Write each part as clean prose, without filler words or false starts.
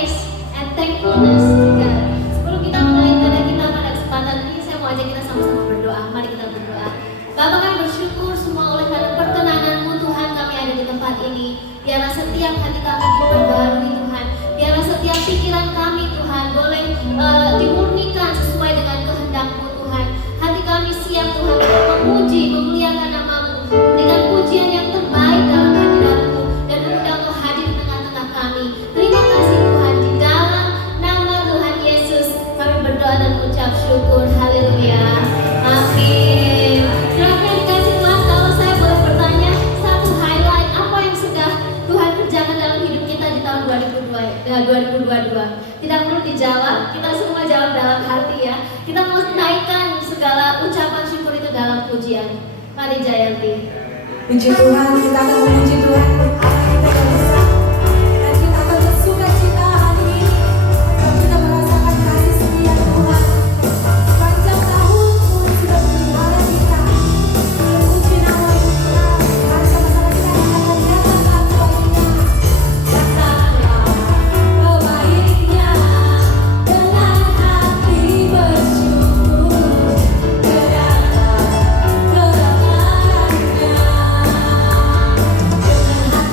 praise and thankfulness to God. Sebelum kita mulai ibadah kita pada kesempatan ini, saya mau ajak kita sama-sama berdoa. Mari kita berdoa. Bapa, kami bersyukur semua oleh karena perkenanan-Mu Tuhan, kami ada di tempat ini. Biarlah setiap hati kami diperbarui Tuhan. Biarlah setiap pikiran kami Tuhan boleh dimurnikan sesuai dengan kehendak-Mu Tuhan. Hati kami siap Tuhan untuk memuji, memuliakan nama-Mu, memberikan pujian yang terbaik dalam hadirat-Mu, dan mengundang Engkau hadir di tengah-tengah kami. Terima kasih Tuhan, di dalam nama Tuhan Yesus kami berdoa dan ucap syukur. Haleluya. Amin. Silakan dikasih Tuhan, kalau saya boleh bertanya satu highlight apa yang sudah Tuhan kerjakan dalam hidup kita di tahun 2022. Tidak perlu dijawab, kita semua jawab dalam hati ya. Kita mau naikkan segala ucapan syukur itu dalam pujian. Mari Jayanti. Puji Tuhan, kita akan memuji Tuhan Allah kita yang besar, dan kita akan bersuka cita hari ini. Dan kita merasakan kasih setia Tuhan. Sepanjang tahun Tuhan sudah memelihara kita. Puji nama Tuhan. Mari sama-sama kita akan nyatakan baiknya. Katakanlah kebaiknya dengan hati bersyukur. Kedatangan kebenarannya dengan hati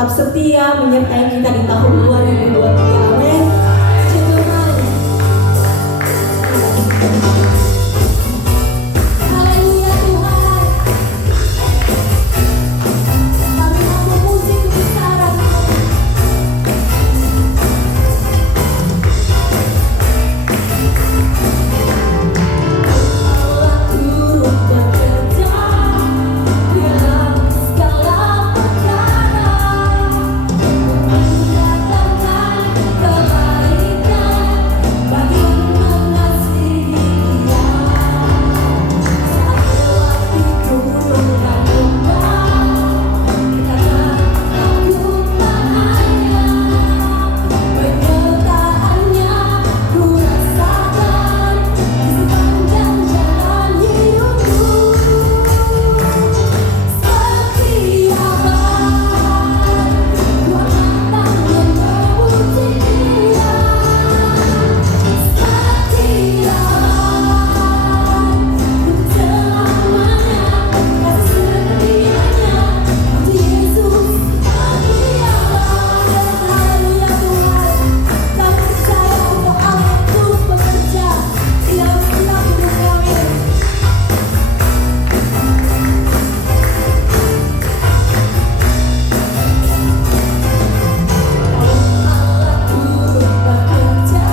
tetap setia menyertai kita di tahun 2023. Amin. Puji Tuhan. Haleluya Tuhan. Kami mau memuji kebesaran-Mu. Allah turut bekerja dalam segala perkara, mendatangkan kebaikan bagi yang mengasihi Dia. Saat lewati gunung dan lembah, kita takutkan hanya penyertaannya ku rasakan di sepanjang jalan hidupku. Seperti abad ku akan memuji Dia. Seperti abad untuk selamanya kasih setianya untuk Yesus kami abad. Haleluya Tuhan. Kami percaya untuk Allah turut bekerja di dalam setiap hidup kami. Allah turut bekerja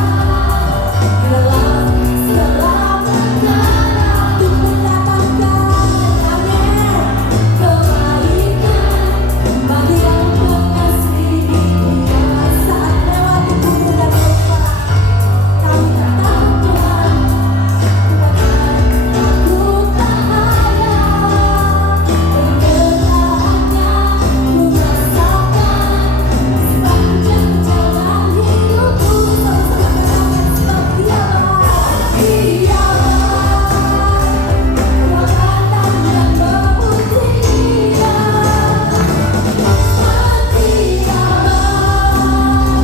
di dalam segala perkara untuk mendatangkan, amin, kebaikan bagi yang mengasihi Dia. Saat lewati gunung dan lembah, kami tetap Tuhan, kita takutkan hanya penyertaannya ku rasakan di sepanjang jalan hidupku. Sama-sama katakan seperti abad, Dia ku akan dan memuji Dia. Seperti abad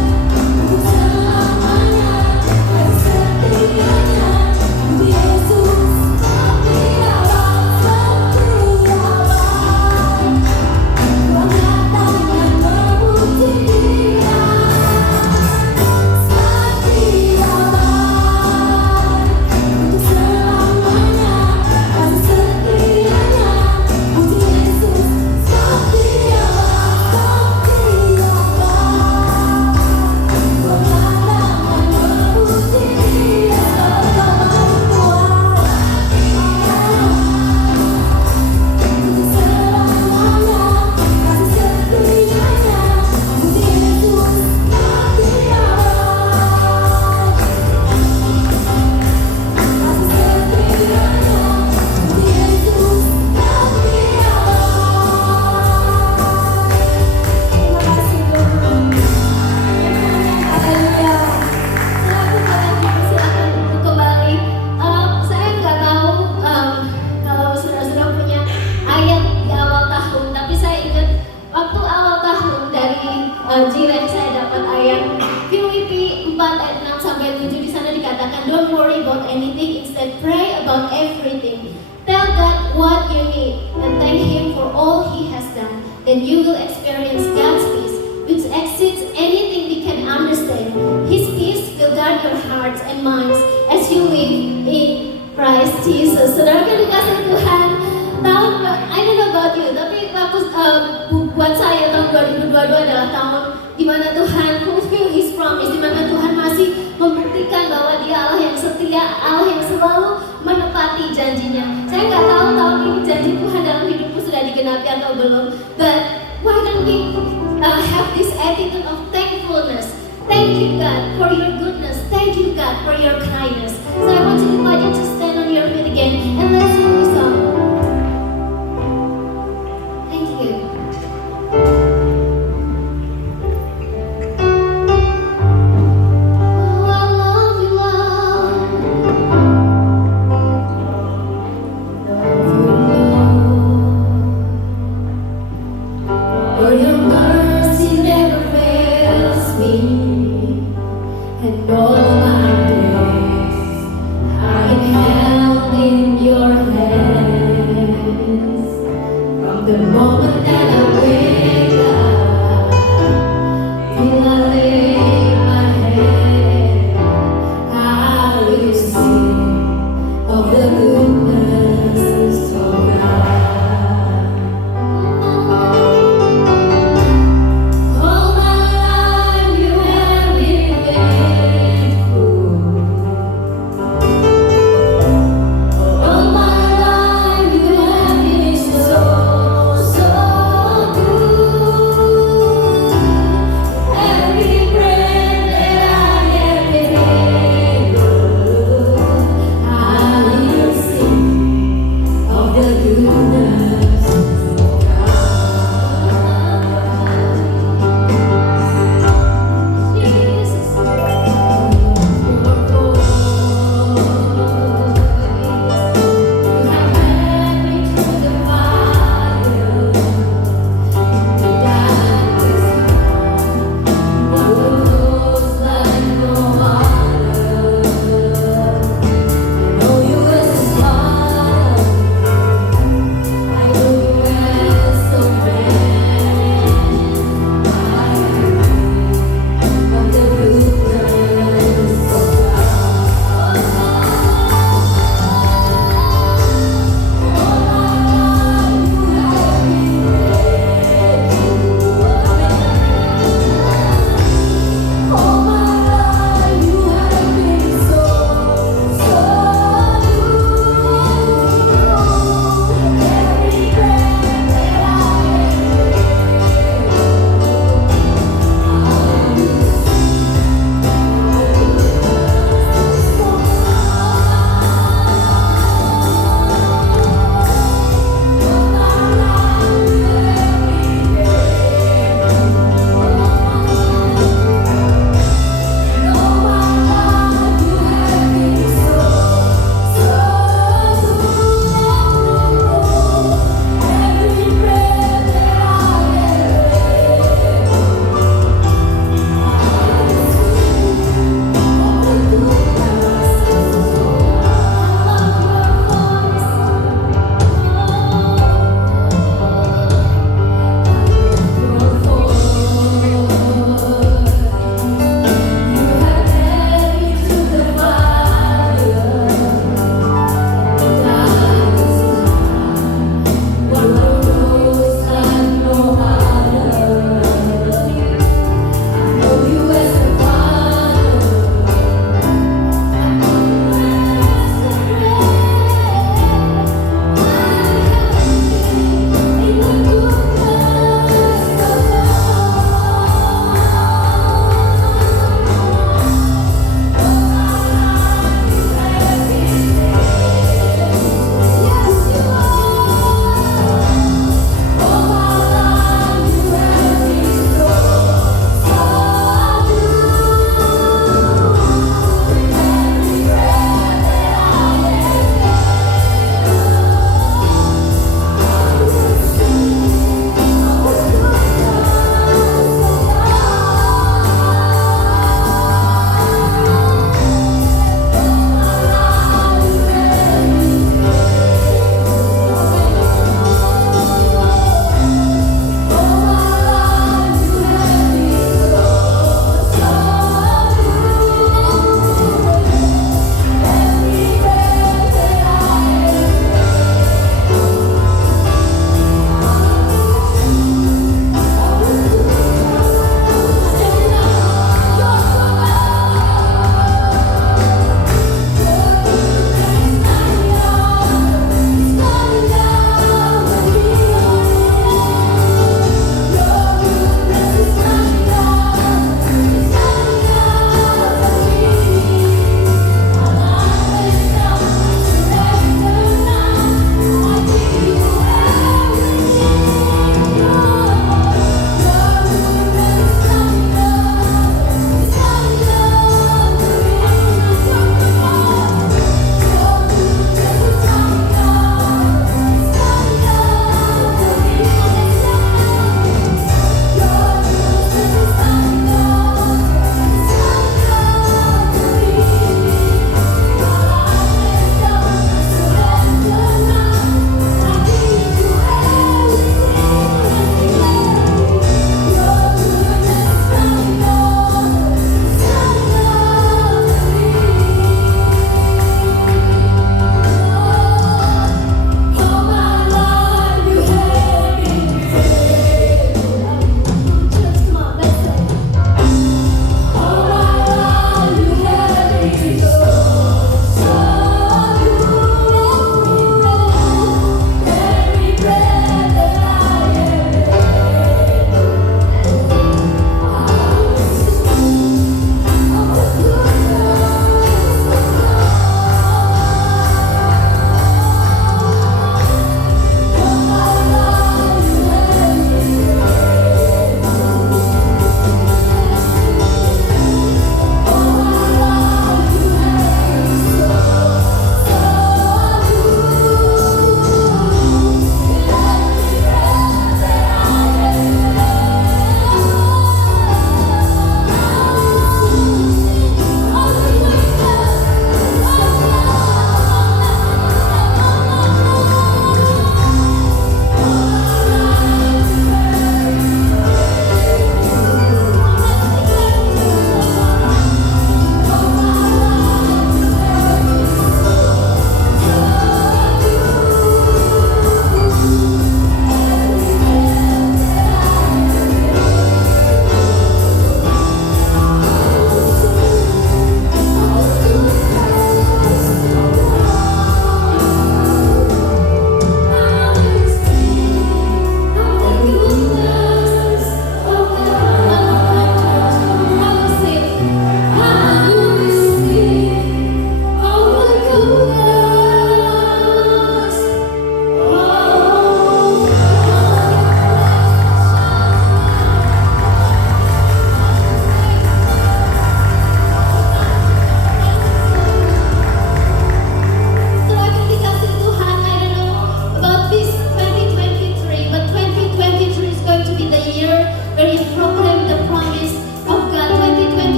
untuk selamanya kasih setianya untuk Yesus kami abad. Seperti abad ku akan dan memuji Dia. Seperti abad untuk selamanya kasih setianya untuk Yesus. Seperti abad, seperti abad ku akan dan memuji Dia. Untuk selamanya kasih setianya untuk Yesus. Seperti abad kasih setianya untuk Yesus. Seperti abad. Terima kasih Tuhan. Haleluya. Silakan kalian dipersilakan untuk kembali. Saya nggak tahu kalau saudara-saudara punya ayat di awal tahun, tapi saya ingat waktu awal tahun dari Jireh saya dapat ayat Filipi 4 ayat 6 sampai 7. Di sana dikatakan, don't worry about anything, instead pray about everything. Tell God what you need and thank Him for all He has done. Then you will experience God's peace, which exceeds anything we can understand. His peace will guard your hearts and minds as you live in Christ Jesus. Saudara yang dikasih Tuhan, tahun I don't know about you, tapi waktu buat saya tahun 2022 adalah tahun di mana Tuhan fulfill His promise, di mana Tuhan masih membuktikan bahwa Dia Allah yang setia, Allah yang selalu menepati janjinya. Saya nggak tahu tahun ini janji Tuhan dalam hidupku sudah digenapi atau belum, but why don't we have this attitude of thankfulness? Thank you God for your goodness. Thank you God for your kindness. So I want to invite you to stand on your feet again and let's sing this song. Thank you. Oh, I love you, Lord. Love you, Lord. For your mercy never fails me, and all my days I am held in your hands. From the moment that I wake up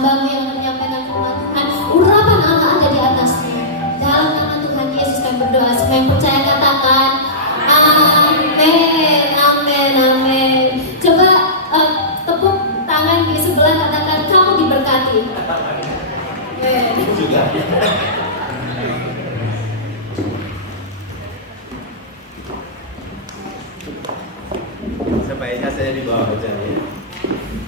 hamba-Mu yang akan menyampaikan firman Tuhan. Urapan Allah ada di atasnya. Dalam nama Tuhan Yesus kami berdoa. Semua yang percaya katakan amin, amin, amin. Coba tepuk tangan di sebelah, katakan kamu diberkati. Aku juga. Sebaiknya saya dibawa baca ya.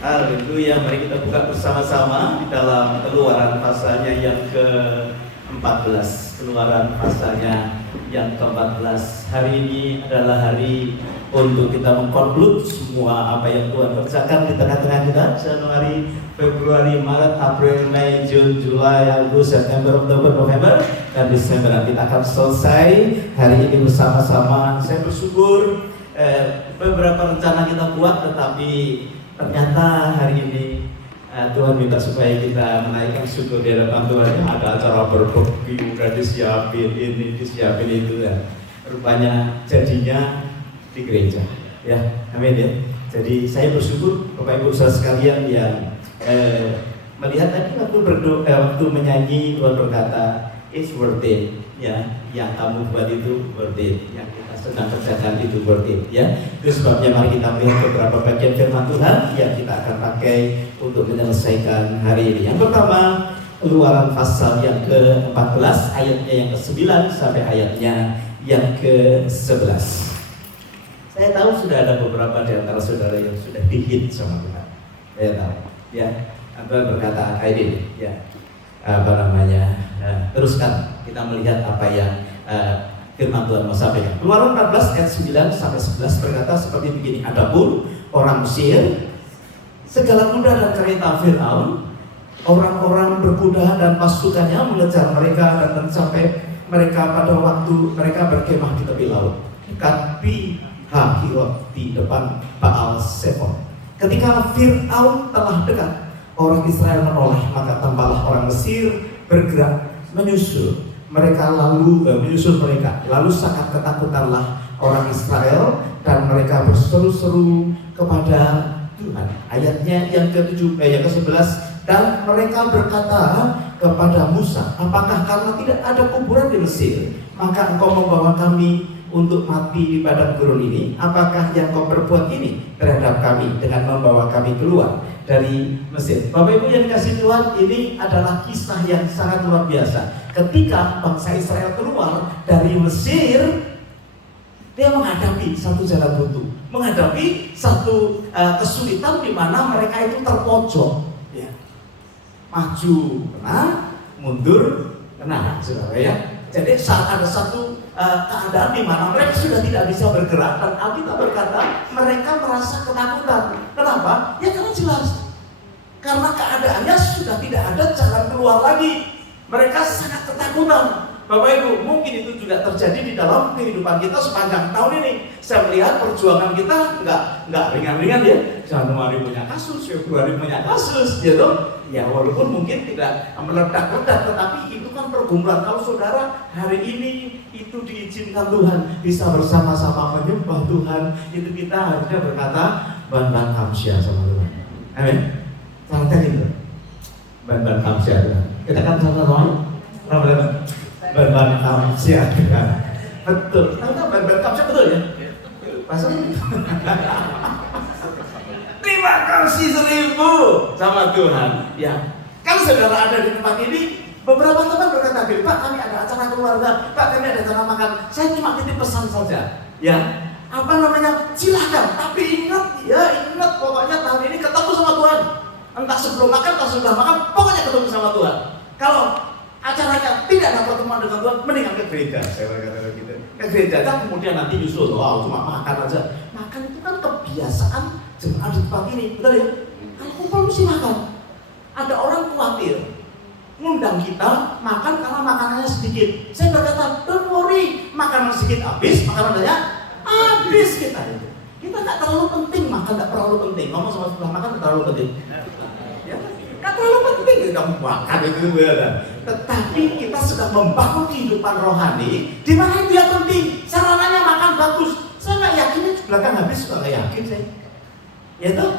Haleluya, mari kita buka bersama-sama di dalam Keluaran pasalnya yang ke-14. Keluaran pasalnya yang ke-14. Hari ini adalah hari untuk kita mengkonklud semua apa yang Tuhan kerjakan di tengah-tengah kita. Januari, Februari, Maret, April, Mei, Juni, Juli, Agustus, September, Oktober, November, dan Desember. Kita akan selesai hari ini bersama-sama. Saya bersyukur beberapa rencana kita buat, tetapi ternyata hari ini Tuhan minta supaya kita menaikkan syukur di hadapan Tuhan. Ada acara berbagi, udah disiapin ini, disiapin itu ya. Rupanya jadinya di gereja, ya, amin ya. Jadi saya bersyukur Bapak Ibu saudara sekalian yang melihat tadi waktu berdoa, waktu menyanyi Tuhan berkata, it's worth it, ya. Yang kamu buat itu worth it, yang kita sedang kerjakan itu worth it, ya. Itu sebabnya mari kita melihat beberapa bagian firman Tuhan yang kita akan pakai untuk menyelesaikan hari ini. Yang pertama, Keluaran pasal yang ke-14 ayatnya yang ke-9 sampai ayatnya yang ke-11. Saya tahu sudah ada beberapa di antara saudara yang sudah dihit sama Tuhan. Saya tahu, ya. Tuhan berkata ini, ya, teruskan kita melihat apa yang firman Tuhan mau sampaikan. Keluaran 14 ayat 9 sampai 11 berkata seperti begini. Adapun orang Mesir, segala kuda dan kereta Firaun, orang-orang berkuda dan pasukannya mengejar mereka dan mencapai mereka pada waktu mereka berkemah di tepi laut dekat Pi-Hahirot di depan Baal Zephon. Ketika Firaun telah dekat, orang Israel menoleh, maka tampaklah orang Mesir bergerak menyusul mereka, lalu sangat ketakutanlah orang Israel dan mereka berseru-seru kepada Tuhan. Ayatnya yang ke-11, dan mereka berkata kepada Musa, apakah karena tidak ada kuburan di Mesir maka engkau membawa kami untuk mati di padang gurun ini? Apakah yang kau perbuat ini terhadap kami dengan membawa kami keluar dari Mesir? Bapak Ibu yang dikasihi Tuhan, ini adalah kisah yang sangat luar biasa. Ketika bangsa Israel keluar dari Mesir, dia menghadapi satu jalan buntu, menghadapi satu kesulitan di mana mereka itu terpojok, ya. Maju kena, mundur kena, saudara ya. Jadi saat ada satu keadaan di mana mereka sudah tidak bisa bergerak, dan Alkitab berkata mereka merasa ketakutan. Kenapa? Ya karena jelas, karena keadaannya sudah tidak ada jalan keluar lagi. Mereka sangat ketakutan. Bapak Ibu, mungkin itu juga terjadi di dalam kehidupan kita sepanjang tahun ini. Saya melihat perjuangan kita nggak ringan-ringan ya. Januari punya kasus, Februari punya kasus, gitu. Ya walaupun mungkin tidak meledak-ledak, tetapi itu kan pergumulan. Kalau saudara hari ini itu diizinkan Tuhan bisa bersama-sama menyembah Tuhan, itu kita harusnya berkata ban-ban hamsyah sama Tuhan. Amin. Sangat itu. Ban-ban hamsyah Tuhan. Kita kan sama-sama. Ban-ban hamsyah Tuhan. Betul. Tahu tak ban-ban hamsyah betul ya? Pasal. Terima kasih 1000 sama Tuhan. Ya, kalau saudara ada di tempat ini, beberapa teman berkata, Pak kami ada acara keluarga, Pak kami ada acara makan. Saya cuma titip pesan saja. Ya, apa namanya? Silakan. Tapi ingat, pokoknya tahun ini ketemu sama Tuhan. Entah sebelum makan, entah sudah makan, pokoknya ketemu sama Tuhan. Kalau acaranya tidak ada pertemuan dengan Tuhan, mendingan ke gereja. Saya berkata gitu. Ke gereja, dan kemudian nanti nyusul. Wow, cuma makan aja. Makan itu kan kebiasaan jemaat di tempat ini, betul ya? Kalau kumpul mesti makan. Ada orang khawatir ngundang kita makan karena makanannya sedikit. Saya berkata, don't worry, makanan sedikit habis, makanan banyak habis kita itu. Kita nggak terlalu penting makan, nggak terlalu penting. Ngomong sama sebelah makan nggak terlalu penting. Ya, nggak terlalu penting kita makan itu ya. Tetapi kita sedang membangun kehidupan rohani, di mana dia penting. Sarananya makan bagus. Saya nggak yakin belakang habis, nggak yakin saya. Ya toh,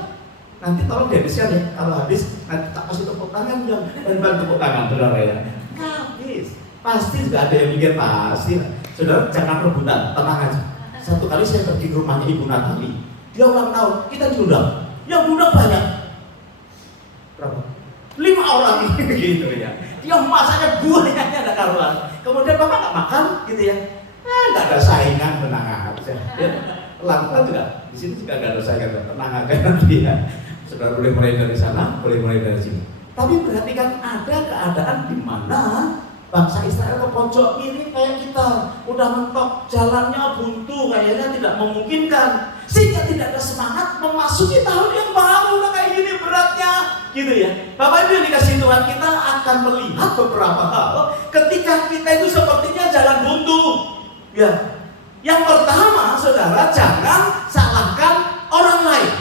Nanti tolong dihabiskan ya. Kalau habis nanti tak kasih tepuk tangan yang dan tepuk tangan, saudara ya. Nggak habis. Pasti juga ada yang mikir pasti. Saudara jangan rebutan, tenang aja. Satu kali saya pergi ke rumahnya Ibu Natali, dia ulang tahun, kita diundang. Yang diundang banyak. Berapa? 5 orang gitu ya. Dia masaknya buahnya ada karuan. Kemudian bapak nggak makan gitu ya. Nggak ada saingan, tenang aja. Ya, pelan-pelan juga. Di sini juga nggak ada saingan, tenang aja nanti ya. Saudara boleh mulai dari sana, boleh mulai dari sini. Tapi perhatikan ada keadaan di mana bangsa Israel ke pojok kiri kayak kita, udah mentok, jalannya buntu, kayaknya tidak memungkinkan, sehingga tidak ada semangat memasuki tahun yang baru. Udah kayak gini beratnya, gitu ya. Bapak Ibu yang dikasih Tuhan, kita akan melihat beberapa hal ketika kita itu sepertinya jalan buntu. Ya, yang pertama, saudara, jangan salahkan orang lain.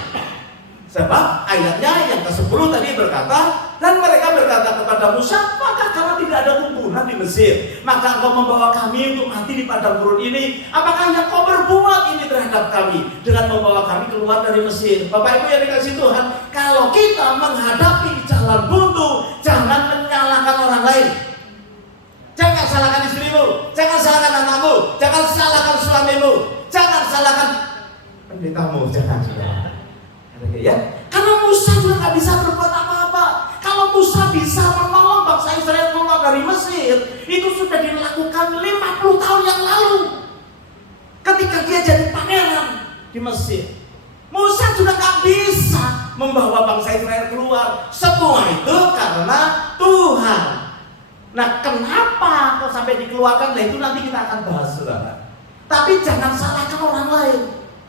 Sebab ayatnya yang ke-10 tadi berkata, dan mereka berkata kepada Musa, maka kalau tidak ada kumpulan di Mesir, maka engkau membawa kami untuk mati di padang gurun ini. Apakah yang kau berbuat ini terhadap kami dengan membawa kami keluar dari Mesir? Bapak Ibu yang dikasih Tuhan, kalau kita menghadapi jalan buntu, jangan menyalahkan orang lain. Jangan salahkan istrimu, jangan salahkan anakmu, jangan salahkan suamimu, jangan salahkan pendetamu, jangan salahkan. Ya, karena Musa juga nggak bisa berbuat apa-apa. Kalau Musa bisa menolong bangsa Israel keluar dari Mesir, itu sudah dilakukan 50 tahun yang lalu. Ketika dia jadi pangeran di Mesir, Musa juga nggak bisa membawa bangsa Israel keluar. Semua itu karena Tuhan. Nah, kenapa kok sampai dikeluarkan? Nah, itu nanti kita akan bahas, saudara. Tapi jangan salahkan orang lain.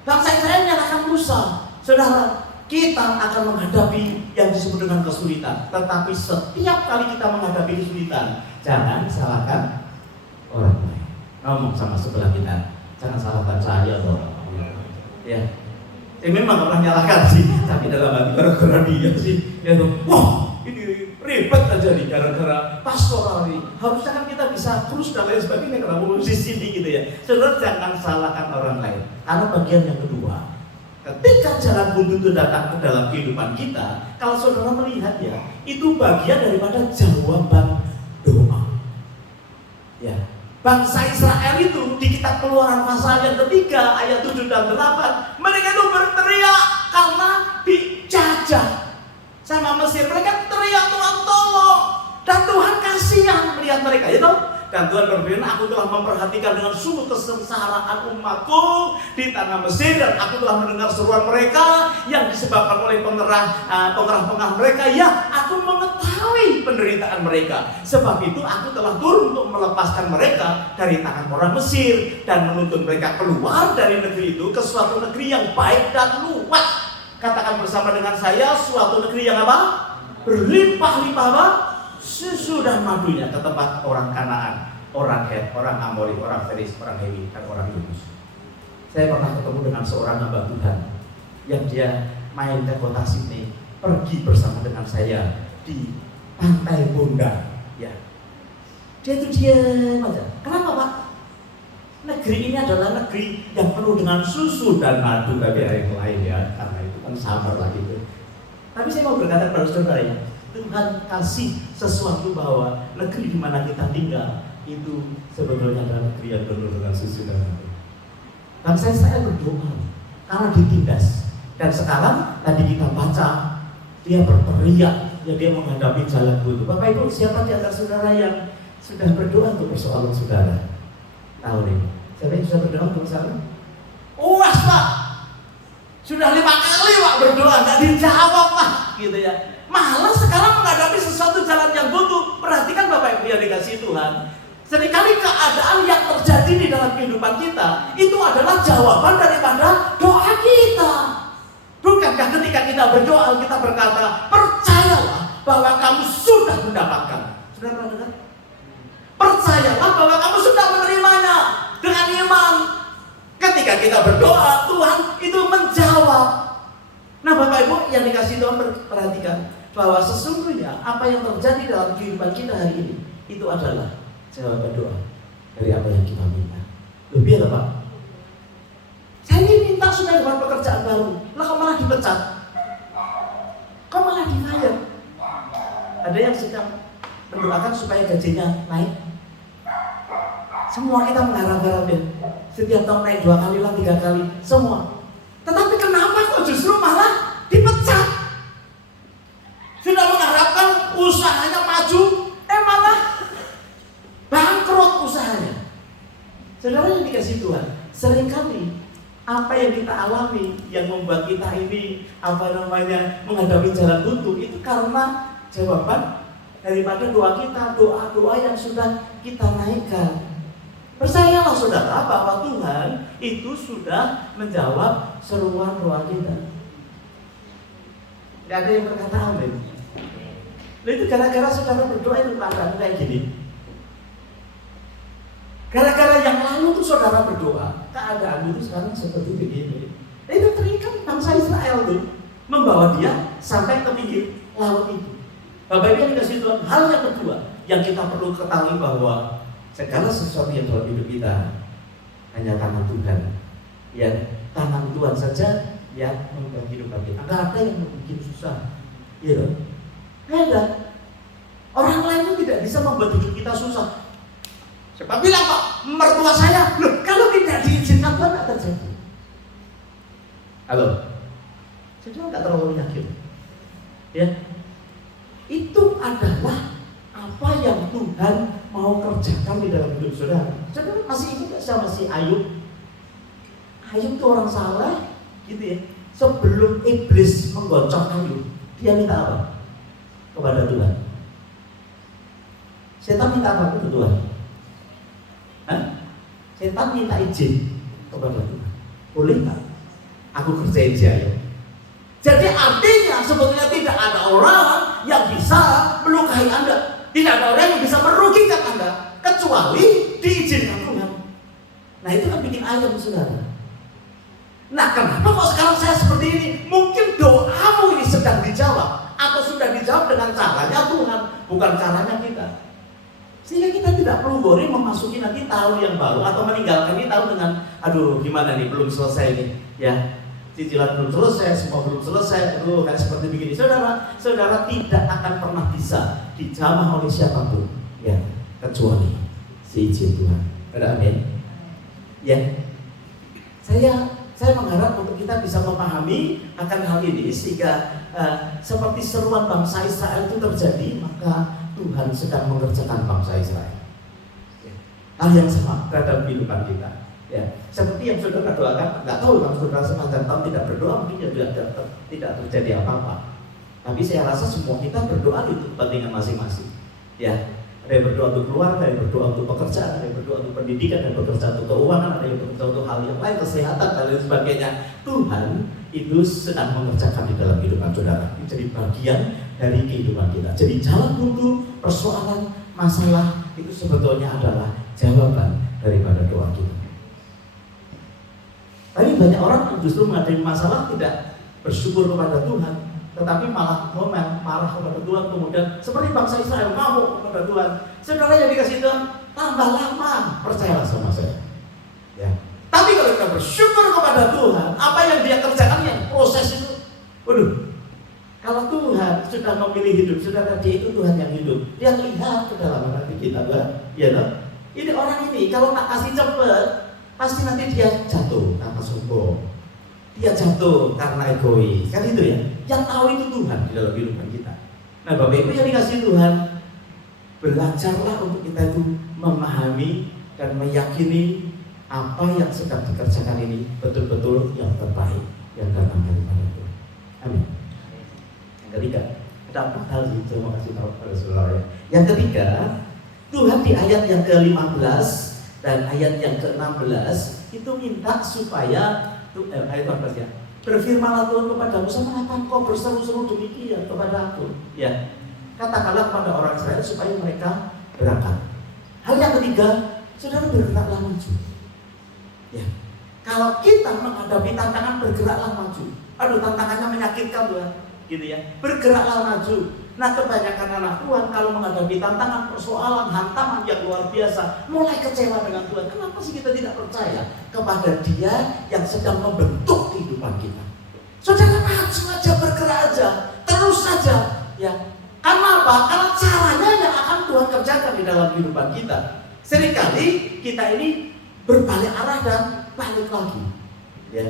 Bangsa Israel menyalahkan Musa. Saudara, kita akan menghadapi yang disebut dengan kesulitan. Tetapi setiap kali kita menghadapi kesulitan, jangan salahkan orang lain. Ngomong sama sebelah kita, jangan salahkan saya loh. Ya, memang pernah nyalahkan sih, tapi dalam hati gara-gara dia sih, ya tuh, wah ini ribet aja nih gara-gara pastoral nih. Harusnya kan kita bisa terus dan lain sebagainya karena musisi ini gitu ya. Saudara, jangan salahkan orang lain. Karena bagian yang kedua, ketika jalan buntu itu datang ke dalam kehidupan kita, kalau saudara melihat ya, itu bagian daripada jawaban doa. Ya, bangsa Israel itu di kitab Keluaran pasal yang ketiga ayat 7 dan 8, mereka itu berteriak karena dijajah sama Mesir. Mereka teriak, Tuhan tolong, dan Tuhan kasihan melihat mereka, itu. Dan Tuhan berfirman, aku telah memperhatikan dengan sungguh kesengsaraan umatku di tanah Mesir, dan aku telah mendengar seruan mereka yang disebabkan oleh pengerah-pengerah mereka. Ya, aku mengetahui penderitaan mereka. Sebab itu aku telah turun untuk melepaskan mereka dari tangan orang Mesir dan menuntun mereka keluar dari negeri itu ke suatu negeri yang baik dan luas. Katakan bersama dengan saya, suatu negeri yang apa? Berlimpah-limpah apa? Susu dan madunya, ke tempat orang Kanaan, orang Het, orang Amori, orang Feris, orang Hewi, dan orang Yebus. Saya pernah ketemu dengan seorang hamba Tuhan yang dia main ke kota Sydney, pergi bersama dengan saya di pantai Bonda. Ya, dia itu diam aja. Kenapa Pak? Negeri ini adalah negeri yang penuh dengan susu dan madu, tapi ada yang lain ya, karena itu kan sama lah gitu. Tapi saya mau berkata kepada saudara ya, Tuhan kasih sesuatu bahwa negeri di mana kita tinggal itu sebetulnya adalah negeri yang penuh dengan susu dan madu. Dan saya berdoa karena ditindas. Dan sekarang tadi kita baca dia berteriak, ya dia menghadapi jalan buntu. Bapak Ibu, siapa di antara saudara yang sudah berdoa untuk persoalan saudara tahun ini? Siapa yang sudah berdoa untuk saudara? Uas Pak, sudah 5 kali Pak berdoa nggak dijawab Pak, gitu ya. Malah sekarang menghadapi sesuatu jalan yang buntu. Perhatikan Bapak Ibu yang dikasihi Tuhan, seringkali keadaan yang terjadi di dalam kehidupan kita itu adalah jawaban daripada doa kita. Bukankah ketika kita berdoa kita berkata, percayalah bahwa kamu sudah mendapatkan. Sudah pernah dengar? Percayalah bahwa kamu sudah menerimanya dengan iman. Ketika kita berdoa, Tuhan itu menjawab. Nah Bapak Ibu yang dikasihi Tuhan, perhatikan bahwa sesungguhnya apa yang terjadi dalam kehidupan kita hari ini itu adalah jawaban doa dari apa yang kita minta. Lebih apa Pak? Saya ini minta sudah dapat pekerjaan baru, lah kok malah dipecat? kok malah di-fire? Ada yang sedang mendoakan supaya gajinya naik. Semua kita mengharap-harap ya, setiap tahun naik 2 kali lah, 3 kali, semua. Tetapi kenapa kok justru malah dipecat? Sudah mengharapkan usahanya maju, malah bangkrut usahanya. Saudara yang dikasih Tuhan, seringkali apa yang kita alami yang membuat kita ini menghadapi jalan buntu itu karena jawaban daripada doa kita, doa-doa yang sudah kita naikkan. Percayalah saudara bahwa Tuhan itu sudah menjawab seruan doa kita. Gak ada yang berkata amin. Itu gara-gara saudara berdoa itu keadaan kayak gini. Gara-gara yang lalu tuh saudara berdoa, keadaan itu sekarang seperti begini. Itu terikat bangsa Israel tuh, membawa dia sampai ke pinggir laut itu. Bapak Ibu yang dikasih Tuhan, hal yang kedua yang kita perlu ketahui bahwa segala sesuatu yang dalam hidup kita hanya tangan Tuhan. Ya, tangan Tuhan saja yang membuat hidup kita. Enggak ada yang membuat susah. Iya, enggak ada. Orang lain tidak bisa membuat hidup kita susah. Siapa bilang Pak, mertua saya, loh kalau tidak diizinkan Tuhan tidak terjadi. Halo, saya cuma nggak terlalu yakin. Ya, itu adalah apa yang Tuhan mau kerjakan di dalam hidup saudara. Saudara masih ingat sama si Ayub? Ayub itu orang saleh, gitu ya. Sebelum iblis menggoncang Ayub, dia minta apa kepada Tuhan? Setan minta apa kepada Tuhan? Setan minta izin kepada Tuhan. Boleh nggak aku kerjain dia? Jadi artinya sebetulnya tidak ada orang yang bisa melukai Anda, tidak ada orang yang bisa merugikan Anda kecuali diizinkan Tuhan. Nah itu kan bikin ayam saudara. Nah kenapa kok sekarang saya seperti ini? Mungkin doamu ini sedang dijawab atau sudah dijawab dengan caranya Tuhan, bukan caranya kita. Sehingga kita tidak perlu worry memasuki nanti tahun yang baru atau meninggalkan ini tahun dengan aduh gimana nih belum selesai nih ya, cicilan belum selesai, semua belum selesai, aduh kayak seperti begini. Saudara tidak akan pernah bisa dijamah oleh siapapun ya kecuali si izin Tuhan. Ada amin? Ya, saya mengharap untuk kita bisa memahami akan hal ini sehingga seperti seruan bangsa Israel itu terjadi, maka Tuhan sedang mengerjakan bangsa Israel. Hal yang sama terhadap kehidupan kita. Ya, seperti yang saudara doakan, nggak tahu kalau saudara sepanjang tahun tidak berdoa mungkin juga tidak terjadi apa-apa. Tapi saya rasa semua kita berdoa untuk kepentingan masing-masing. Ya, ada yang berdoa untuk keluarga, ada yang berdoa untuk pekerjaan, ada yang berdoa untuk pendidikan, ada yang bekerja untuk keuangan, ada yang bekerja untuk hal yang lain, kesehatan dan lain sebagainya. Tuhan itu sedang mengerjakan di dalam kehidupan saudara. Ini jadi bagian dari kehidupan kita. Jadi jalan buntu, persoalan, masalah itu sebetulnya adalah jawaban daripada doa kita. Tapi banyak orang yang justru menghadapi masalah tidak bersyukur kepada Tuhan, tetapi malah ngomel, marah kepada Tuhan, kemudian seperti bangsa Israel ngamuk kepada Tuhan. Saudara yang dikasih Tuhan tambah lama, percayalah sama saya. Ya. Tapi kalau kita bersyukur kepada Tuhan, apa yang Dia kerjakan yang proses itu, waduh. Kalau Tuhan sudah memilih hidup, saudara, Dia itu Tuhan yang hidup. Dia lihat ke dalam hati kita, ya loh. Ini orang ini kalau tak kasih cepet, pasti nanti dia jatuh karena sombong. Dia jatuh karena egois. Kan itu ya. Yang tahu itu Tuhan di dalam kehidupan kita. Nah, Bapak Ibu yang dikasih Tuhan, belajarlah untuk kita itu memahami dan meyakini apa yang sedang dikerjakan ini betul-betul yang terbaik yang datang daripada Tuhan. Amin. Ketiga, ada 4 hal sih, saya mau kasih tahu pada saudara. Yang ketiga, Tuhan di ayat yang ke-15 dan ayat yang ke-16 itu minta supaya ayat 14 ya. Berfirmanlah Tuhan kepada Musa, mengapa kau berseru-seru demikian kepada aku? Ya, katakanlah kepada orang Israel supaya mereka berangkat. Hal yang ketiga, saudara bergeraklah maju. Ya, kalau kita menghadapi tantangan bergeraklah maju. Aduh, tantangannya menyakitkan Tuhan. Gitu ya, bergeraklah maju. Nah, kebanyakan anak Tuhan kalau menghadapi tantangan, persoalan, hantaman yang luar biasa, mulai kecewa dengan Tuhan. Kenapa sih kita tidak percaya kepada Dia yang sedang membentuk kehidupan kita? Saudara maju aja, bergerak aja, terus terus saja. Ya, karena apa? Karena caranya yang akan Tuhan kerjakan di dalam kehidupan kita. Seringkali kita ini berbalik arah dan balik lagi. Ya,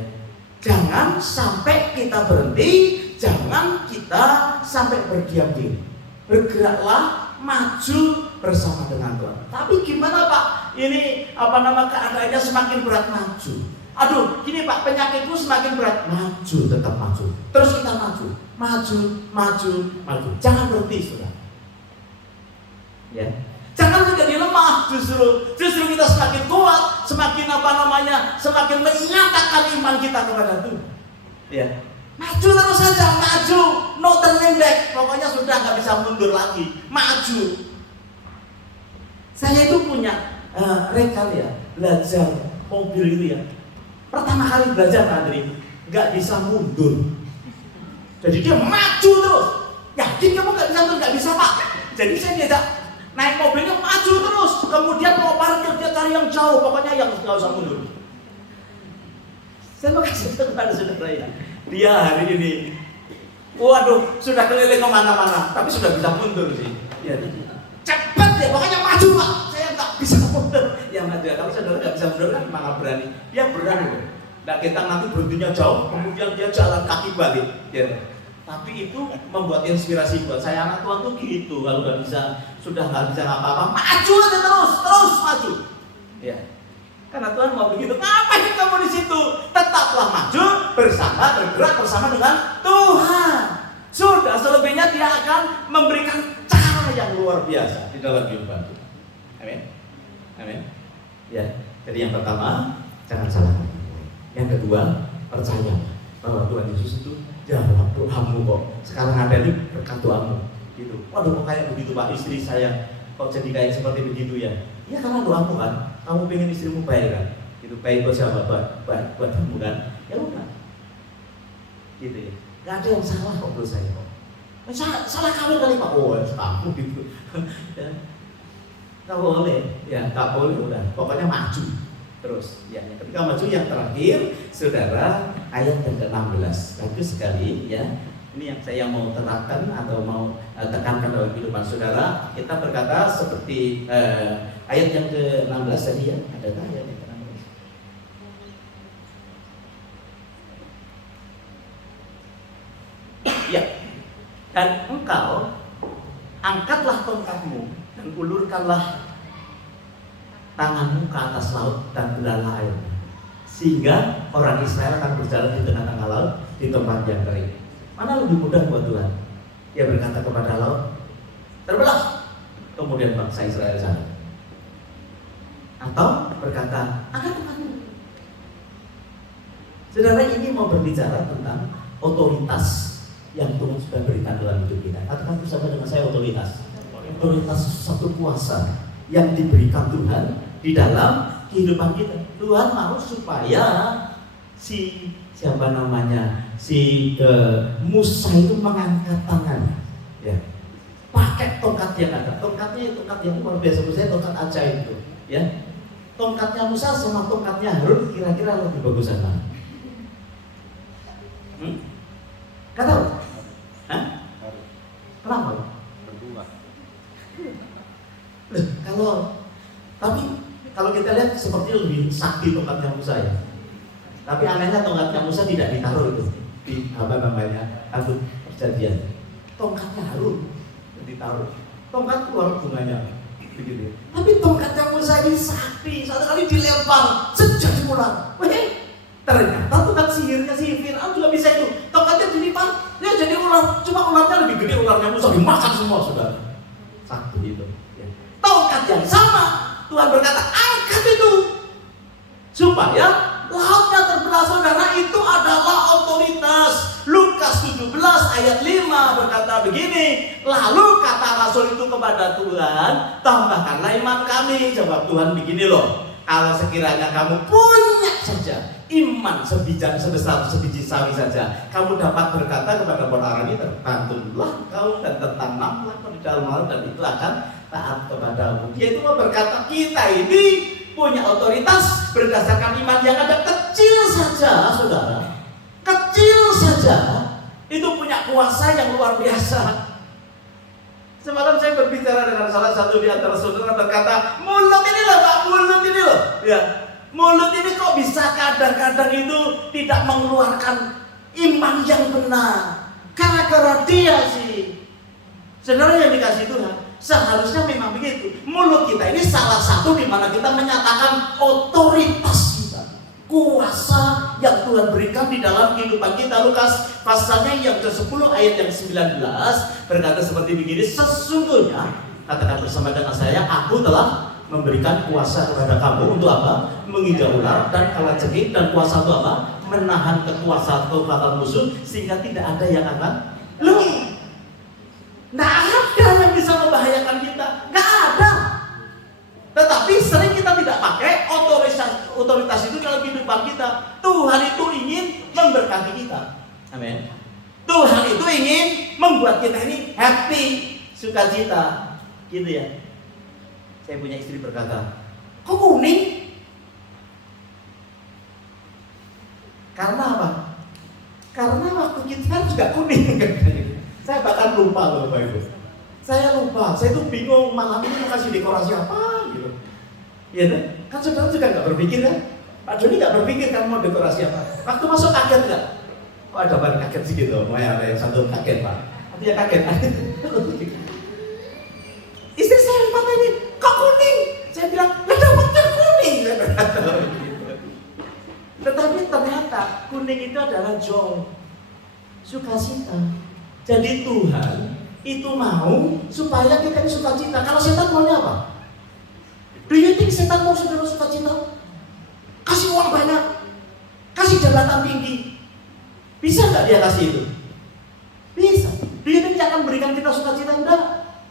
jangan sampai kita berhenti, jangan kita sampai berdiam diri. Bergeraklah, maju bersama dengan Tuhan. Tapi gimana Pak? Ini keadaannya semakin berat, maju. Aduh, gini Pak, penyakitku semakin berat, maju, tetap maju. Terus kita maju, maju. Jangan berhenti, saudara. Ya, jangan menjadi lemah, justru kita semakin kuat, semakin semakin menyatakan iman kita kepada Tuhan. Ya, maju terus saja, maju, no turning back. Pokoknya sudah nggak bisa mundur lagi, maju. Saya itu punya rekal ya, belajar mobil itu ya. Pertama kali belajar Andri, nggak bisa mundur. Jadi dia maju terus. Yakin kamu nggak bisa mundur? Nggak bisa Pak. Jadi saya diajak naik mobilnya maju terus. Kemudian mau parkir dia cari yang jauh. Pokoknya yang nggak usah mundur. Saya mau kasih tahu kepada saudara ya. Dia hari ini, waduh, sudah keliling kemana-mana, tapi sudah bisa mundur sih. Ya, cepat ya, pokoknya maju Pak. Saya nggak bisa mundur. Ya maju ya. Kalau saudara nggak bisa mundur kan malah berani. Dia berani loh. Nah kita nanti berhentinya jauh, kemudian dia jalan kaki balik. Ya. Tapi itu membuat inspirasi buat saya. Anak Tuhan tuh gitu. Kalau sudah nggak bisa apa-apa, maju aja terus maju. Ya. Karena Tuhan mau begitu. Ngapain kamu di situ? Tetaplah maju bergerak bersama dengan Tuhan. Sudah, selebihnya Dia akan memberikan cara yang luar biasa di dalam kehidupan kita. Amin. Ya. Jadi yang pertama, jangan salah. Yang kedua, percaya bahwa Tuhan Yesus itu jawab doamu kok. Sekarang ada ini berkat doamu. Gitu. Waduh, kok kayak begitu Pak, istri saya kok jadi kayak seperti begitu ya? Ya karena doamu kan. Kamu pengen istrimu baik kan? Itu baik buat siapa? Buat kamu kan? Ya udah. Gitu ya. Gak ada yang salah kok menurut saya kok. Salah kamu kali Pak. Oh, kamu gitu. Ya. Gak boleh. Ya, gak boleh udah. Pokoknya maju. Terus, ya, ketika maju yang terakhir, saudara, ayat yang ke-16. Bagus sekali, ya. Ini yang saya mau terapkan atau mau tekankan dalam kehidupan saudara. Kita berkata seperti ayat yang ke-16 tadi ya. Adakah ayat yang ke-16? Ya. Dan engkau angkatlah tongkatmu dan ulurkanlah tanganmu ke atas laut dan belalailah air, sehingga orang Israel akan berjalan di tengah-tengah laut di tempat yang kering. Mana lebih mudah buat Tuhan? Dia berkata kepada laut, terbelah, kemudian bangsa Israel jalan. Atau berkata, angkat tanganmu. Saudara, ini mau berbicara tentang otoritas yang Tuhan sudah berikan dalam hidup kita. Katakan bersama dengan saya, otoritas. Otoritas satu kuasa yang diberikan Tuhan di dalam kehidupan kita. Tuhan mau supaya si Musa itu mengangkat tangan, ya, pakai tongkat yang ada. Tongkatnya tongkat yang luar biasa, menurut saya tongkat ajaib itu, ya. Tongkatnya Musa sama tongkatnya Harun kira-kira lebih bagusan mana? Gak tahu? Hah? Kenapa? Berdua. Kalau kita lihat seperti lebih sakti tongkatnya Musa ya. Tapi anehnya tongkatnya Musa tidak ditaruh itu di tabut perjanjian. Tongkatnya Harun ditaruh. Tongkat keluar bunganya begitu. Tapi tongkatnya Musa ini sakti. Satu kali dilempar jadi ular. Ternyata tongkat sihirnya si Fir'aun juga bisa itu. Tongkatnya dilempar, dia jadi ular. Cuma ularnya lebih gede, ularnya Musa dimakan semua sudah. Sakti itu. Tongkat yang sama, Tuhan berkata, angkat itu supaya lautnya terbelah. Saudara, itu adalah otoritas. Lukas 17 ayat 5 berkata begini, lalu kata Rasul itu kepada Tuhan, tambahkanlah iman kami. Jawab Tuhan begini loh, kalau sekiranya kamu punya saja iman sebesar sebiji sawi saja, kamu dapat berkata kepada orang ini, terbantulah kau dan tertanamlah di dalam laut, dan itu akan taat kepadamu. Dia itu mau berkata, kita ini punya otoritas berdasarkan iman yang ada. Kecil saja, saudara, kecil saja itu punya punya kuasa yang luar biasa. Semalam saya berbicara dengan salah satu di antara saudara berkata, mulut ini loh Pak, mulut ini loh. Ya, mulut ini kok bisa kadang-kadang itu tidak mengeluarkan iman yang benar. Gara-gara dia sih. Saudara yang dikasih Tuhan, seharusnya memang begitu. Mulut kita ini salah satu di mana kita menyatakan otoritas kita. Kuasa yang Tuhan berikan di dalam kehidupan kita. Lukas pasalnya yang ke-10 ayat yang 19 berkata seperti begini, sesungguhnya, katakan bersama dengan saya, aku telah memberikan kuasa kepada kamu untuk apa? Menginjak ular dan kalajengking, dan kuasa untuk apa? Menahan kekuasaan musuh sehingga tidak ada yang akan nggak ada yang bisa membahayakan kita, nggak ada. Tetapi sering kita tidak pakai otoritas itu dalam kehidupan kita. Tuhan itu ingin memberkati kita. Amin. Tuhan itu ingin membuat kita ini happy, sukacita, gitu ya. Saya punya istri berkata, kok kuning? Karena apa? Karena waktu kita juga kuning. Saya bahkan lupa loh Bapak Ibu. Saya lupa, saya tuh bingung malam ini mau kasih dekorasi apa gitu. Iya kan saudara juga nggak berpikir kan? Pak Doni nggak berpikir kan mau dekorasi apa? Waktu masuk kaget nggak? Oh ada barang kaget sih gitu, mau ada yang satu kaget Pak. Artinya kaget. Istri saya lihat ini, kok kuning? Saya bilang, lah dapatnya kuning. Tetapi ternyata kuning itu adalah joy, sukacita. Jadi Tuhan itu mau supaya kita ini sukacita. Kalau setan maunya apa? Do you think setan mau saudara sukacita? Kasih uang banyak, kasih jabatan tinggi, bisa nggak dia kasih itu? Bisa. Do you think dia akan berikan kita sukacita? Enggak.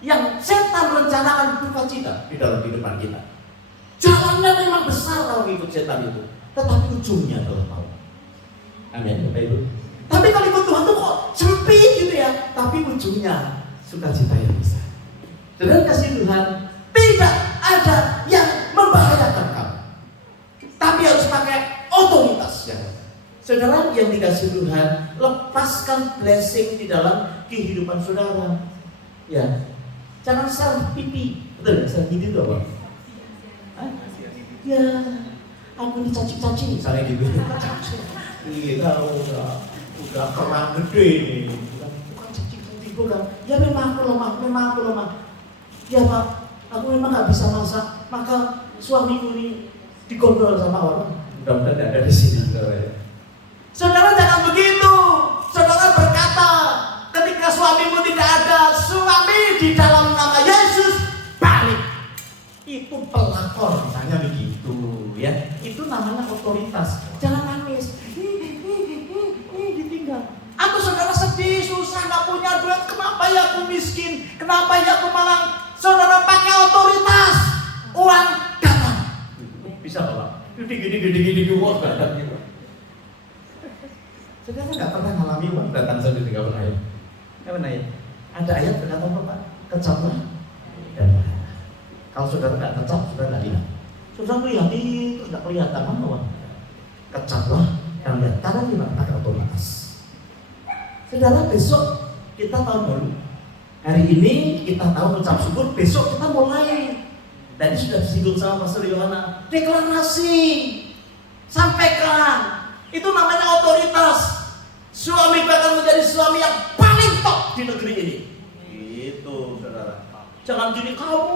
Yang setan rencanakan sukacita di dalam kehidupan kita. Jalannya memang besar kalau ikut setan itu, tetapi ujungnya adalah mau. Amin, Bapak Ibu. Tapi kalau ikut Tuhan tuh kok sempit gitu ya, tapi ujungnya sukacita yang besar. Saudara kasih Tuhan, tidak ada yang membahayakan kamu, tapi harus pakai otoritas ya. Saudara yang dikasih Tuhan, lepaskan blessing di dalam kehidupan saudara. Ya, jangan self pipi, betul? Self pipi itu apa? Ya, aku dicaci-caci misalnya gitu. Iya, udah kerang gede nih. Bukan, ya memang aku lemah. Ya Pak, aku memang nggak bisa masak, maka suamiku ini digondol sama orang. Mudah-mudahan tidak ada di sini, saudara ya. Saudara jangan begitu. Saudara berkata, ketika suamimu tidak ada, suami di dalam nama Yesus balik. Itu pelakor, misalnya begitu, ya. Itu namanya otoritas. Jangan nangis. Ditinggal. Aku saudara sedih, susah, gak punya duit. Kenapa ya aku miskin? Kenapa ya aku malang? Saudara pakai otoritas. Uang datang. Bisa Bapak? Gini uang datang gitu. Saudara gak pernah ngalami uang datang sendiri, gak pernah ya? Gak pernah ya? Ada ayat berkata apa Pak? Kecaplah dan marah. Kalau saudara gak kecap, saudara gak lihat. Saudara melihat terus gak kelihatan mana uang. Kecaplah dan lihat. Karena gimana? Pakai otoritas. Saudara, besok kita tahun baru. Hari ini kita tahu mengucap syukur, besok kita mulai. Tadi sudah disinggung sama Pastor Yohana. Deklarasi, sampaikan. Itu namanya otoritas. Suami akan menjadi suami yang paling top di negeri ini. Itu, saudara. Jangan gini, kamu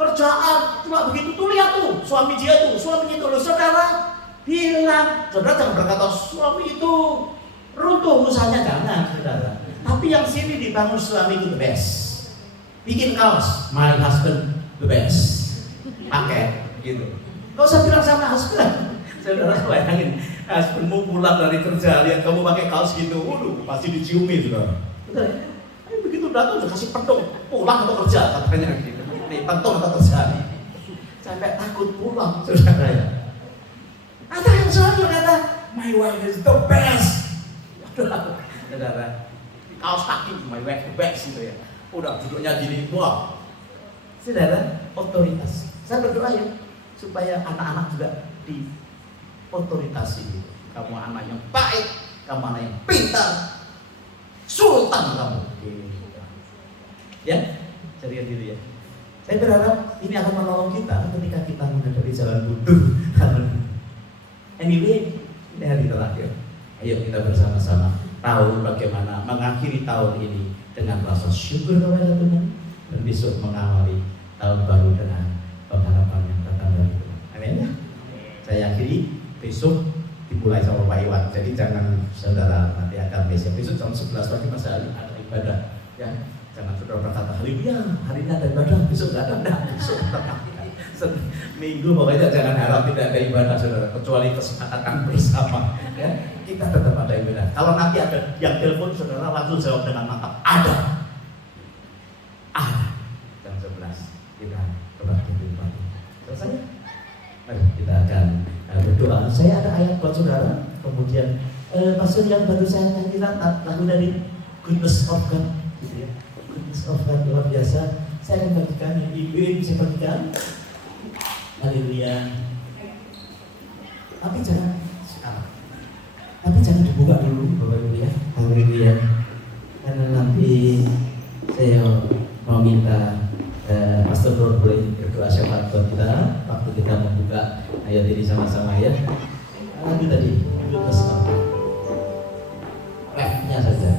kerjaan cuma begitu tuh, lihat tuh suami dia tuh, suaminya itu loh, saudara. Bilang, saudara jangan berkata suami itu runtuh usahanya, jangan saudara. Tapi yang sini dibangun suami itu the best. Bikin kaos, my husband the best. Pakai gitu. Gak usah bilang sama husband. Saudara bayangin, husbandmu pulang dari kerja, lihat kamu pakai kaos gitu, waduh pasti diciumi saudara. Betul ya? Tapi begitu datang udah kasih pentung, pulang atau kerja katanya gitu. Nih pentung atau kerja nih. Sampai takut pulang saudara ya. Ada yang suami berkata, my wife is the best. Saudara, kaos kaki my wife the best gitu ya. Udah duduknya gini, wah. Saudara, otoritas. Saya berdoa ya supaya anak-anak juga di otoritasi. Kamu anak yang baik, kamu anak yang pintar. sultan kamu. Ya, carikan diri ya. Saya berharap ini akan menolong kita ketika kita menghadapi jalan buntu. Anyway, ini hari terakhir. Ayo kita bersama-sama tahu bagaimana mengakhiri tahun ini dengan rasa syukur kepada Tuhan dan besok mengawali tahun baru dengan pengharapan yang datang dari Tuhan. Amin ya. Saya akhiri, besok dimulai sama Pak Iwan. Jadi jangan saudara nanti akan besok jam 11 pagi masih ada ibadah. Ya, jangan saudara berkata hari ini ada ibadah, besok nggak ada. Besok Minggu pokoknya jangan harap tidak ada ibadah saudara, kecuali kesepakatan bersama. Ya, kita tetap ada ibadah. Kalau nanti ada yang telepon saudara langsung jawab dengan mantap. Ada. Jam 11 kita berbakti di rumah. Selesai? Mari kita akan berdoa. Saya ada ayat buat saudara. Kemudian pastor yang baru saya nyanyikan lagu dari Goodness of God, gitu ya. Goodness of God luar biasa. Saya akan bagikan yang ibu bisa bagikan. Haleluya. Tapi jangan dibuka dulu, Bapak Ibu ya. Haleluya. Karena nanti saya mau minta Pastor Nur boleh berdoa syafaat buat kita waktu kita membuka ayat ini sama-sama ya. Lagu tadi, Goodness of God. Refnya saja.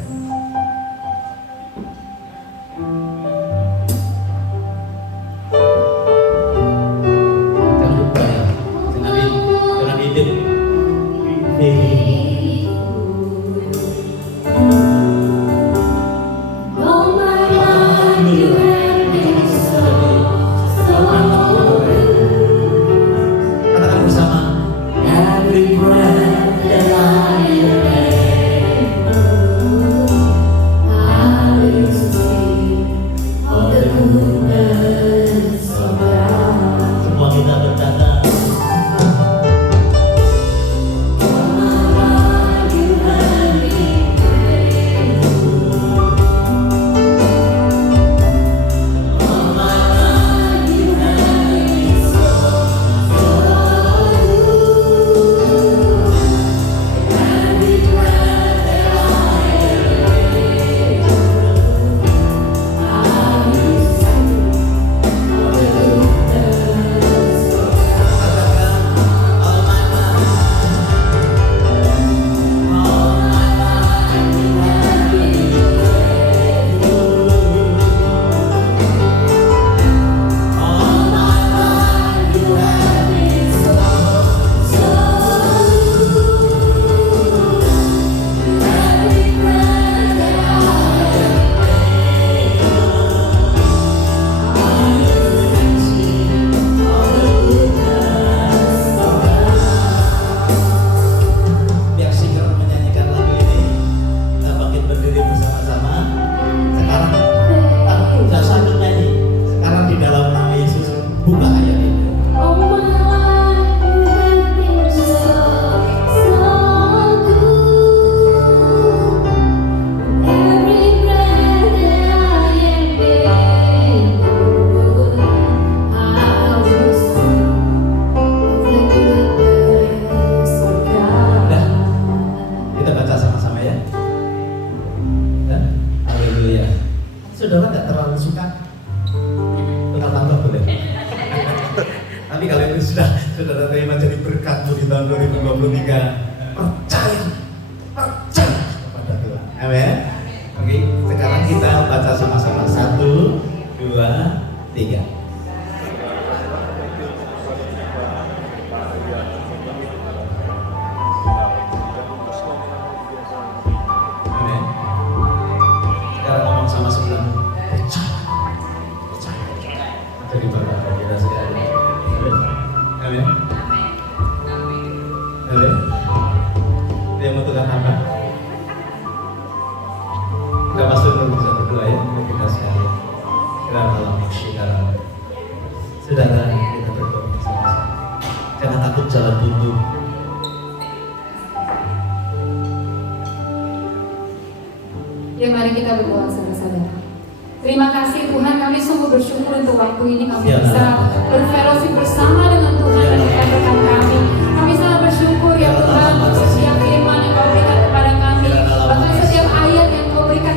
saudara terima jadi berkatmu di tahun 2023. Percaya kepada Tuhan. Amin. Oke, sekarang kita baca sama-sama 1, 2, 3. Amin. Sekarang ngomong sama sebelah. Percaya. Jadi berkata kita sekali. Amin. Amin. Dia membutuhkan apa? Kita pasti belum bisa berdoa ya untuk kita sekalian. Kita dalam saudara. Saudara kita berdoa bersama-sama. Jangan takut jalan buntu. Ya mari kita berdoa saudara-saudara. Terima kasih Tuhan, kami sungguh bersyukur untuk waktu ini kami bisa berfellowship bersama dengan Tuhan dan rekan-rekan kami. Kami sangat bersyukur ya Tuhan untuk setiap firman yang Kau berikan kepada kami, bahkan setiap ayat yang Kau berikan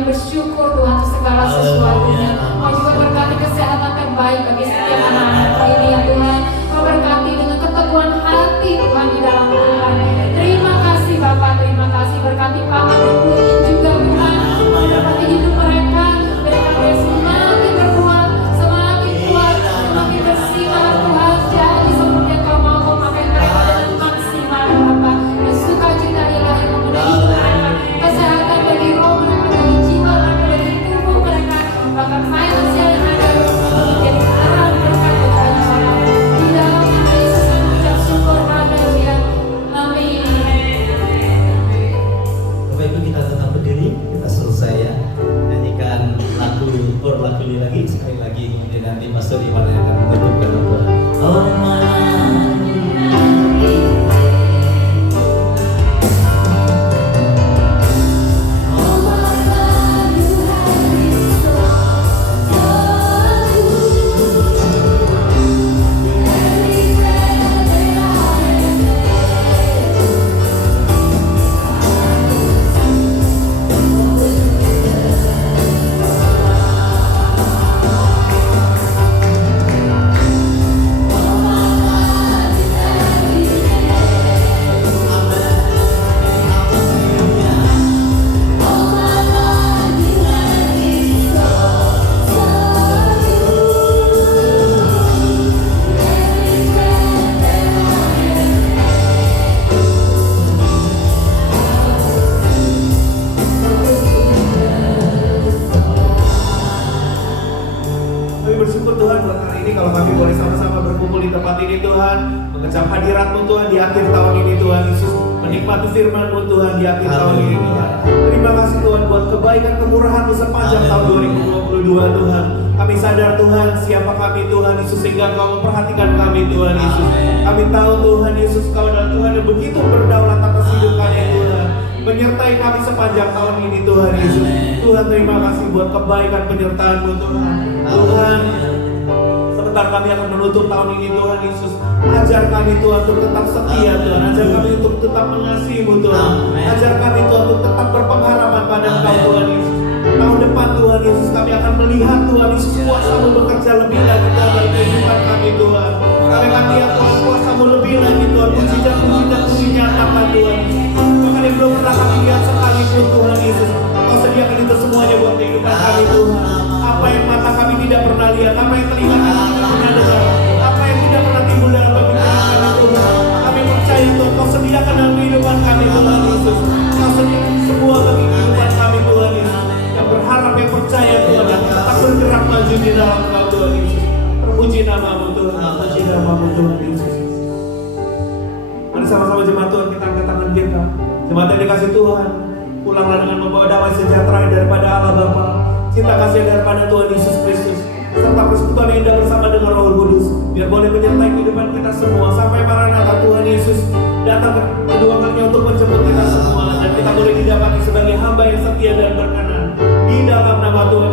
kami bersyukur Tuhan atas segala sesuatunya. Kau juga berkati kesehatan terbaik bagi setiap anak-anak ini ya Tuhan. Kau berkati dengan keteguhan hati Tuhan di dalam Tuhan. Terima kasih Bapak, terima kasih. Berkati paman dan Punya juga Tuhan. Berkati hidup mereka, berikan mereka semakin berbuat, semakin kuat, semakin bersinar Tuhan. Jadi seperti yang Kau mau, Kau pakai mereka dengan maksimal Bapak. Dan sukacita ilahi memenuhi hidup mereka, kesehatan bagi roh mereka, bagi jiwa mereka, bagi tubuh mereka, bahkan finansial yang ada menjadi arah mereka ke banyak orang. Di dalam nama Yesus kami ucap syukur haleluya. Amin. Bapak Ibu, kita tetap berdiri, kita selesai ya. Nyanyikan lagu ini lagi, sekali lagi, kemudian nanti Mas Dodi yang akan menutup dalam doa. Oh Kami bersyukur Tuhan buat hari ini kalau kami boleh sama-sama berkumpul di tempat ini Tuhan, mengecap hadirat-Mu Tuhan di akhir tahun ini Tuhan Yesus, menikmati firman-Mu Tuhan di akhir tahun ini Tuhan. Terima kasih Tuhan buat kebaikan kemurahan-Mu sepanjang tahun 2022 Tuhan. Kami sadar Tuhan siapa kami Tuhan Yesus, sehingga Kau memperhatikan kami Tuhan Yesus. Kami tahu Tuhan Yesus Kau adalah Tuhan yang begitu berdaulat atas hidup kami Tuhan, menyertai kami sepanjang tahun ini Tuhan Yesus. Tuhan terima kasih buat kebaikan penyertaan-Mu Tuhan. Tuhan, sebentar kami akan menutup tahun ini Tuhan Yesus. Ajar kami Tuhan untuk tetap setia Tuhan. Ajar kami untuk tetap mengasihi-Mu Tuhan. Ajar kami Tuhan untuk tetap berpengharapan pada Engkau Tuhan Yesus. Tahun depan Tuhan Yesus kami akan melihat Tuhan Yesus kuasa-Mu bekerja lebih lagi dalam kehidupan kami Tuhan. Kami akan lihat Tuhan kuasa-Mu lebih lagi Tuhan. Mujizat-mujizat-Mu dinyatakan Tuhan. Bahkan yang belum pernah kami lihat sekalipun Tuhan Yesus, Kau sediakan itu semuanya buat kehidupan kami Tuhan. Apa yang mata kami tidak pernah lihat, apa yang telinga kami tidak pernah dengar, apa yang tidak pernah timbul dalam pemikiran kami Tuhan, kami percaya Tuhan Kau sediakan dalam kehidupan kami Tuhan Yesus. Kau sediakan semua bagi kehidupan kami Tuhan Yesus. Yang berharap, yang percaya Tuhan, yang tetap bergerak maju di dalam Kau Tuhan Yesus. Terpuji nama-Mu Tuhan, terpuji nama-Mu Tuhan Yesus. Mari sama-sama jemaat Tuhan kita angkat tangan kita. Jemaat yang dikasih Tuhan, pulanglah dengan membawa damai sejahtera daripada Allah Bapa, cinta kasih daripada Tuhan Yesus Kristus, serta persekutuan yang indah bersama dengan Roh Kudus, biar boleh menyertai kehidupan kita semua sampai Maranatha Tuhan Yesus datang kedua kalinya untuk menjemput kita semua, dan kita boleh didapati sebagai hamba yang setia dan berkenan di dalam nama Tuhan